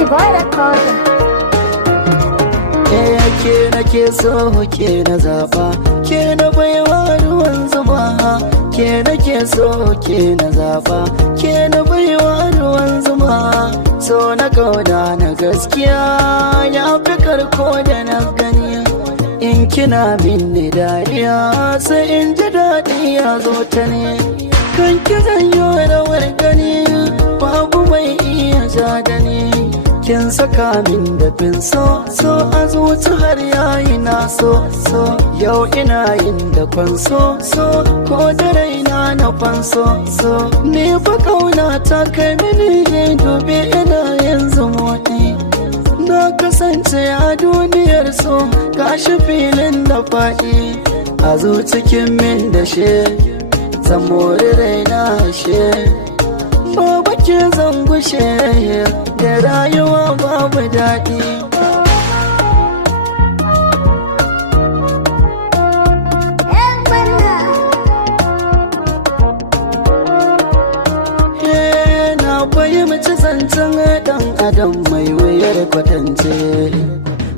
Pretty boy recorder. Ke nake so ke na zaba, ke na baiwa ruwan zuma. Ke nake so ke na zaba, ke na baiwa ruwan zuma. So na kauda na gaskiya ya fi karko da na gani. In kina minni dariya sai in ji daɗi ya zo ta ne. Kan ki zan yi rawar gani, babu mai iya ja da ni. Kin saka min dafin so a zuci har yayi na so yau ina yin da kwanso ko da raina na fanso ni fa kauna ta kai mini dubi ina yanzu motsi na kasance a duniyar so gashi filin da faɗi a zucikin min da she zan mori raina she babu ke zan gushe da rayuwa babu daɗi. Na fahimci zancen ɗan adam mai wuyar kwatance,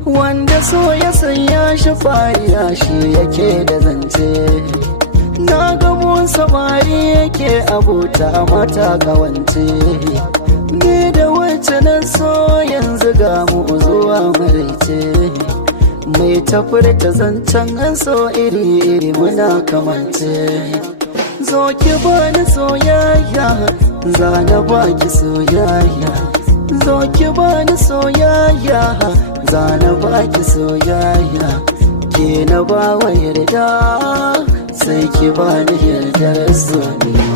wanda so ya sanya shi fariya shi yake da zance. Na gamo samari yake abota mata kawance, ni da wacce nan so yanzu ga mu zuwa maraice. Mai tafurta zancen an so iri-iri muna kamance. Zo ki bani soyayya, zana baki soyayya. Zo ki bani soyayya, zana baki soyayya. Ke na ba wa yarda sai ki bani yardar soyayya.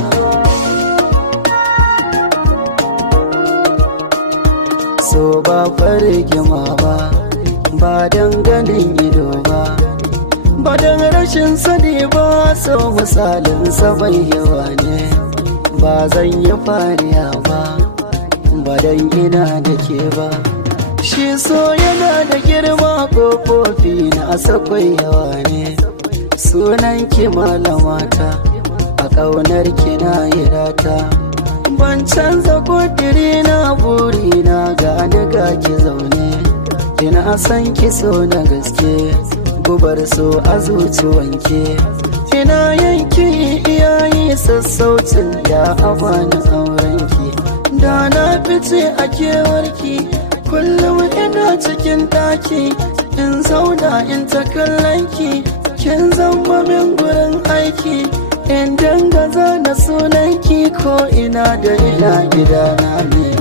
So ba fargima ba don ganin ido ba don rashin sani ba. So misalin bai yawa ne, ba zan yi fariya ba don ina da ke ba. Shi so yana da girma, ƙofofi na sakwai yawa ne. Sunan ki malamata, a ƙaunar ki na yi rata. Ban canza kudiri na buri na gani ga ki zaune. Kina san ki so na gaske, gubar so a zuciwanke. Ina yanki iyayi sassaucin da amana aurenki. Da na fice a kewarki, kullum ina cikin ɗaki. In zauna in ta kallonki, kin zama min gurin aiki. In danga zana sunanki ko ina da ina gidana ne.